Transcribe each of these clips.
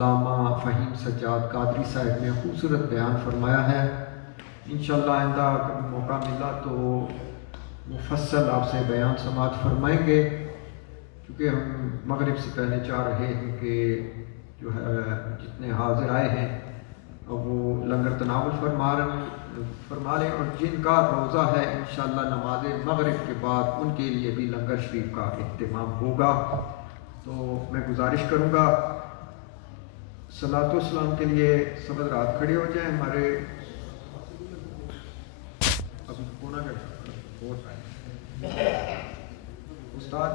علامہ فہیم سجاد قادری صاحب نے خوبصورت بیان فرمایا ہے۔ انشاءاللہ آئندہ کبھی موقع ملا تو مفصل آپ سے بیان سماعت فرمائیں گے، کیونکہ ہم مغرب سے پہلے چاہ رہے ہیں کہ جو ہے جتنے حاضر آئے ہیں وہ لنگر تناول فرما لیں، اور جن کا روزہ ہے انشاءاللہ نماز مغرب کے بعد ان کے لیے بھی لنگر شریف کا اہتمام ہوگا۔ تو میں گزارش کروں گا صلاۃ و سلام کے لیے سب حضرات کھڑے ہو جائیں۔ ہمارے ابھی پونا استاد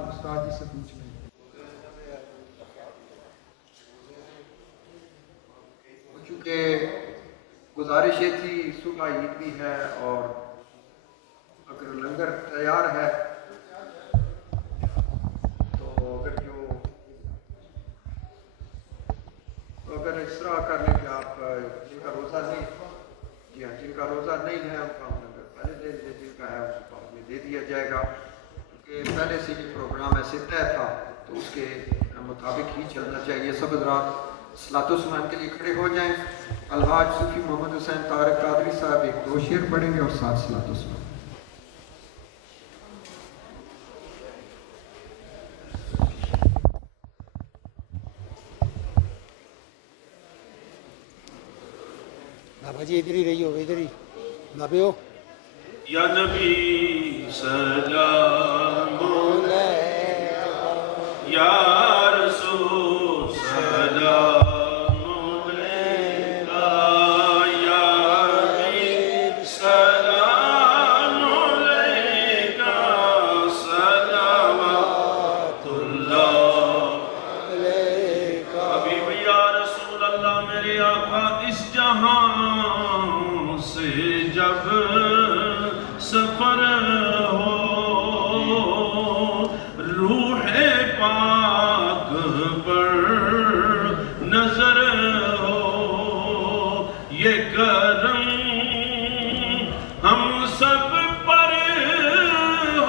جی سے پوچھ لیں، چونکہ گزارش یہ تھی صبح عید بھی ہے اور اگر لنگر تیار ہے تو اگر اس طرح کر لیں کہ آپ جن کا روزہ نہیں، جی ہاں جن کا روزہ نہیں ہے ان کا ہم لنگر پہلے دے دیں، جن کا ہے اس کو بعد میں دے دیا جائے گا، کیونکہ پہلے سے یہ پروگرام ایسے طے تھا تو اس کے مطابق ہی چلنا چاہیے۔ سب حضرات صلاۃ و سلام کے لیے کھڑے ہو جائیں۔ الحاج صوفی محمد حسین طارق قادری صاحب ایک دو شعر پڑھیں گے اور ساتھ صلاۃ و سلام۔ بابا جی ادھر ہی رہی ہو، ادھر ہی بابے ہو۔ یا نبی سلام علیکہ، یا رسول سلام علیکہ، یا حبیب سلام علیکہ، صلوات اللہ علیکہ۔ حبیب یا رسول اللہ، میرے آقا اس جہاں سے جب سفر ہو، روح پاک پر نظر ہو، یہ کرم ہم سب پر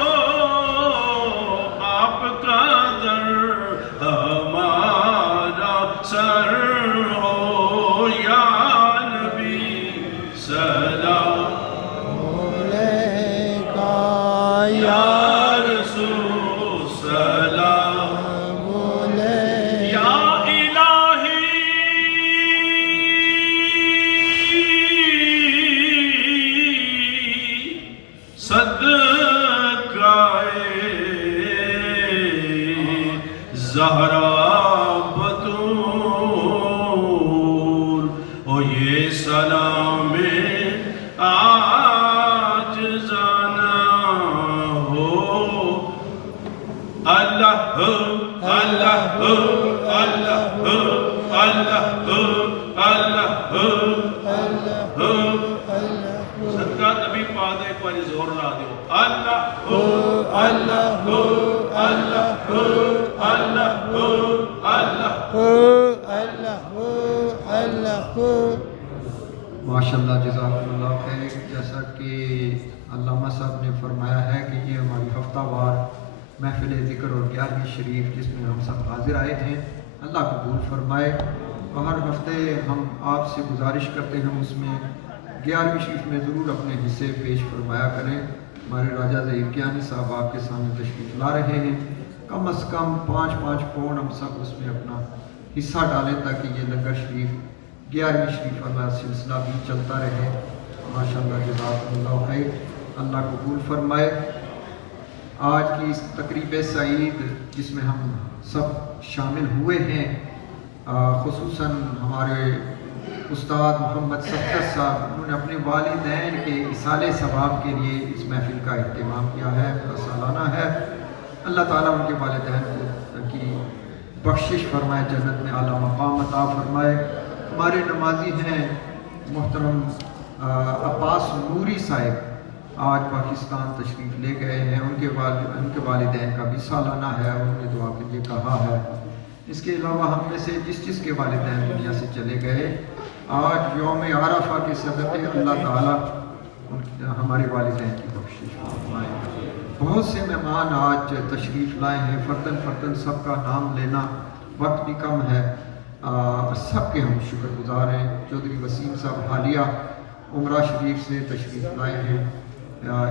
ہو، آپ کا در ہمارا سر ہو، یا نبی سلام یا رسول سلام یا الہی صدقہ زہرا بطول، او یہ سلام آج زانا ہو، اللہ اللہ اللہ اللہ اللہ صدقہ نبی پاک ایک بار زور لا دیو، اللہ اللہ اللہ اللہ۔ ماشاءاللہ جزاکم اللہ خیر۔ جیسا کہ علامہ صاحب نے فرمایا ہے کہ یہ ہماری ہفتہ وار محفل ذکر اور 11ویں شریف جس میں ہم سب حاضر آئے ہیں، اللہ قبول فرمائے۔ اور ہر ہفتے ہم آپ سے گزارش کرتے ہیں اس میں 11ویں شریف میں ضرور اپنے حصے پیش فرمایا کریں۔ ہمارے راجہ ظہیر کیانی صاحب آپ کے سامنے تشریف لا رہے ہیں، کم از کم 5 پاؤنڈ ہم سب اس میں اپنا حصہ ڈالیں تاکہ یہ لنگر شریف 11ویں شریف والا سلسلہ بھی چلتا رہے۔ ماشاءاللہ جزاکم اللہ خیر، اللہ قبول فرمائے۔ آج کی اس تقریب سعید جس میں ہم سب شامل ہوئے ہیں، خصوصاً ہمارے استاد محمد ستر صاحب، انہوں نے اپنے والدین کے اصالِ ثواب کے لیے اس محفل کا اہتمام کیا ہے، کا سالانہ ہے۔ اللہ تعالیٰ ان کے والدین کی بخشش فرمائے، جنت میں اعلیٰ مقام عطا فرمائے۔ ہمارے نمازی ہیں محترم عباس نوری صاحب، آج پاکستان تشریف لے گئے ہیں، ان کے والدین کا بھی سالانہ ہے، انہوں نے دعا کے لیے کہا ہے۔ اس کے علاوہ ہم میں سے جس کے والدین دنیا سے چلے گئے، آج یوم عرفہ کے صدقے اللہ تعالیٰ ہمارے والدین کی بخشش فرمائے۔ بہت سے مہمان آج تشریف لائے ہیں، فرداً سب کا نام لینا وقت بھی کم ہے۔ سب کے ہم شکر گزار ہیں۔ چودھری وسیم صاحب حالیہ عمرہ شریف سے تشریف لائے ہیں۔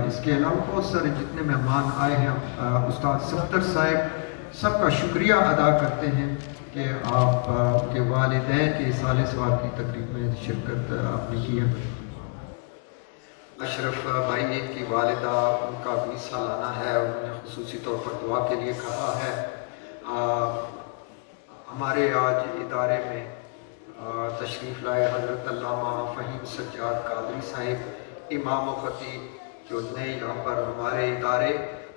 اس کے علاوہ بہت سارے جتنے مہمان آئے ہیں، استاد صفدر صاحب سب کا شکریہ ادا کرتے ہیں کہ آپ کے والدین کے سال ثواب کی تقریب میں شرکت آپ نے کی ہے۔ اشرف بھائی کی والدہ، ان کا 20 سالانہ ہے، انہوں نے خصوصی طور پر دعا کے لیے کہا ہے۔ ہمارے آج ادارے میں تشریف لائے حضرت علامہ فہیم سجاد قادری صاحب، امام و خطیب جو نئے یہاں پر ہمارے ادارے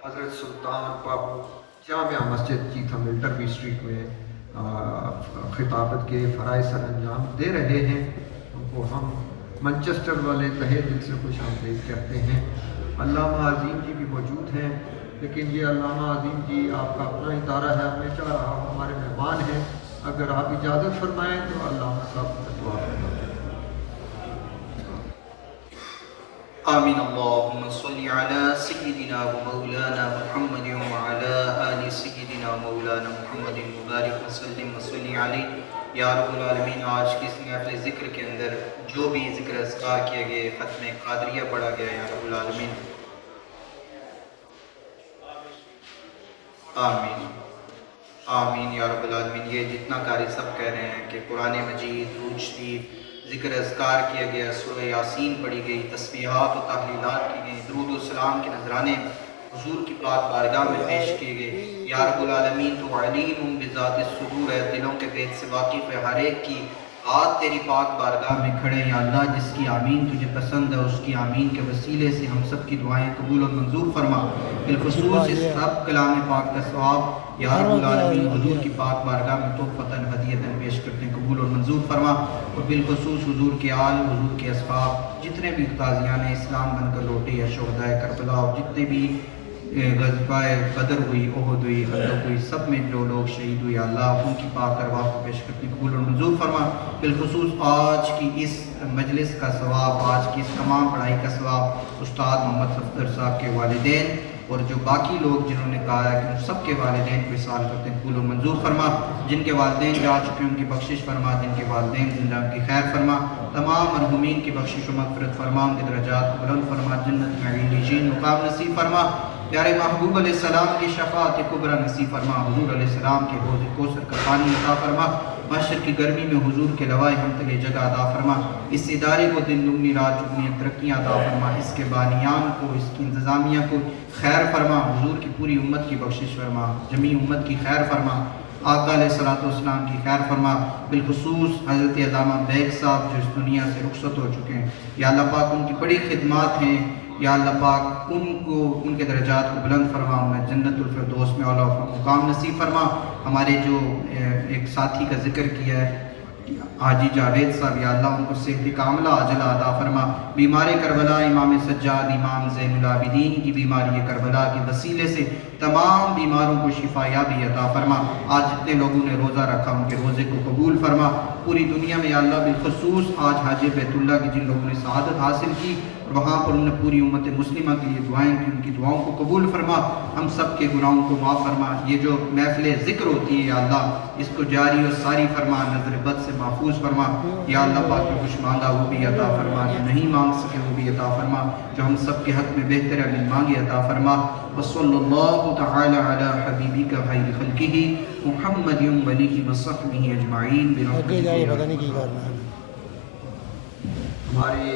حضرت سلطان پاپو جامع مسجد چیتھا ملٹر بی اسٹریٹ میں خطابت کے فرائض سر انجام دے رہے ہیں۔ ان کو ہم منچسٹر والے تہہ دل سے خوش آمدید کہتے ہیں۔ علامہ عظیم جی بھی موجود ہیں، لیکن یہ علامہ عظیم جی آپ کا اپنا ادارہ ہے، میں چاہ رہا ہوں ہمارے مہمان ہیں، اگر آپ اجازت فرمائیں تو علامہ صاحب کا دعا فرمائیں۔ آمین اللہم صلی علی سیدنا و مولانا محمد وعلی آل سیدنا و مولانا محمد مبارک وسلم وصلی علیہ۔ یا رب العالمین، آج کی اس محفل ذکر کے اندر جو بھی ذکر اذکار کیے گئے، ختم قادریہ پڑھا گیا، یا رب العالمین آمین آمین یا رب العالمین۔ یہ جتنا قاری سب کہہ رہے ہیں کہ قرآن مجید، درود شریف، ذکر اذکار کیا گیا، سورہ یاسین پڑھی گئی، تسبیحات و تحلیلات کی گئی، درود و سلام کے نذرانے حضور کی پاک بارگاہ میں پیش کیے گئے۔ یا رب العالمین تو علیم بذات الصدور ہے، دلوں کے بید سے واقف ہے، ہر ایک کی ہاتھ تیری پاک بارگاہ میں کھڑے۔ یا اللہ، جس کی آمین تجھے پسند ہے، اس کی آمین کے وسیلے سے ہم سب کی دعائیں قبول و منظور فرما۔ بالخصوص اس سب کلام پاک کا ثواب یا رب العالمین حضور کی پاک بارگاہ میں تحفتاً ہدیتاً پیش کرتے ہیں، قبول اور منظور فرما۔ اور بالخصوص حضور کے آل، حضور کے اصحاب، جتنے بھی غازیان اسلام بن کر لوٹے یا شہدائے کربلا، اور جتنے بھی غزوہ بدر ہوئی، احد ہوئی، خندق ہوئی، سب میں جو لوگ شہید ہوئے، اللہ ان کی پاک ارواح کو پیش کرتے ہیں، قبول اور منظور فرما۔ بالخصوص آج کی اس مجلس کا ثواب، آج کی اس تمام پڑھائی کا ثواب استاد محمد صفدر صاحب کے والدین اور جو باقی لوگ جنہوں نے کہا ہے کہ ان سب کے والدین کو اصال کرتے ہیں، قبول و منظور فرما۔ جن کے والدین جا چکے ہیں ان کی بخشش فرما، جن کے والدین زندہ ان کی خیر فرما، تمام مرحومین کی بخشش و مغفرت فرما، ان کے درجات کو بلند فرما، جنت میں علیین مقام نصیب فرما۔ پیارے محبوب علیہ السلام کی شفاعت کبریٰ نصیب فرما، حضور علیہ السلام کے حوض کوثر کا پانی عطا فرما، محشر کی گرمی میں حضور کے لوائے ہم تلے جگہ عطا فرما۔ اس ادارے کو دن دگنی رات چگنی ترقیاں عطا فرما، اس کے بانیان کو، اس کی انتظامیہ کو خیر فرما، حضور کی پوری امت کی بخشش فرما، جمیع امت کی خیر فرما، آقا علیہ الصلوۃ والسلام کی خیر فرما۔ بالخصوص حضرت علامہ بیگ صاحب جو اس دنیا سے رخصت ہو چکے ہیں، یا اللہ پاک ان کی بڑی خدمات ہیں، یا اللہ پاک ان کو، ان کے درجات کو بلند فرما، انہیں جنت الفردوس میں اعلیٰ مقام نصیب فرما۔ ہمارے جو ایک ساتھی کا ذکر کیا ہے حاجی جاوید صاحب، یا اللہ ان کو صحت کاملہ عاجلہ عطا فرما۔ بیمار کربلا امام سجاد امام زین العابدین کی بیماری کربلا کے وسیلے سے تمام بیماروں کو شفا یابی عطا فرما۔ آج جتنے لوگوں نے روزہ رکھا ان کے روزے کو قبول فرما۔ پوری دنیا میں یا اللہ بالخصوص آج حاج بیت اللہ کی جن لوگوں نے سعادت حاصل کی اور وہاں پر انہوں نے پوری امت مسلمہ کے لیے دعائیں کی، ان کی دعاؤں کو قبول فرما، ہم سب کے گناہوں کو معاف فرما۔ یہ جو محفل ذکر ہوتی ہے یا اللہ اس کو جاری اور ساری فرما، نظر بد سے محفوظ فرما۔ یا اللہ پاک جو کچھ مانگا وہ بھی عطا فرما، جو نہیں مانگ سکے وہ بھی عطا فرما، جو ہم سب کے حق میں بہتر ہے مانگے عطا فرما۔ وصلی اللہ تعالی علی حبیبک خیر خلقہ محمد وآلہ وصحبہ اجمعین برحمتک یا پتہ نہیں کی کرنا ہے ہماری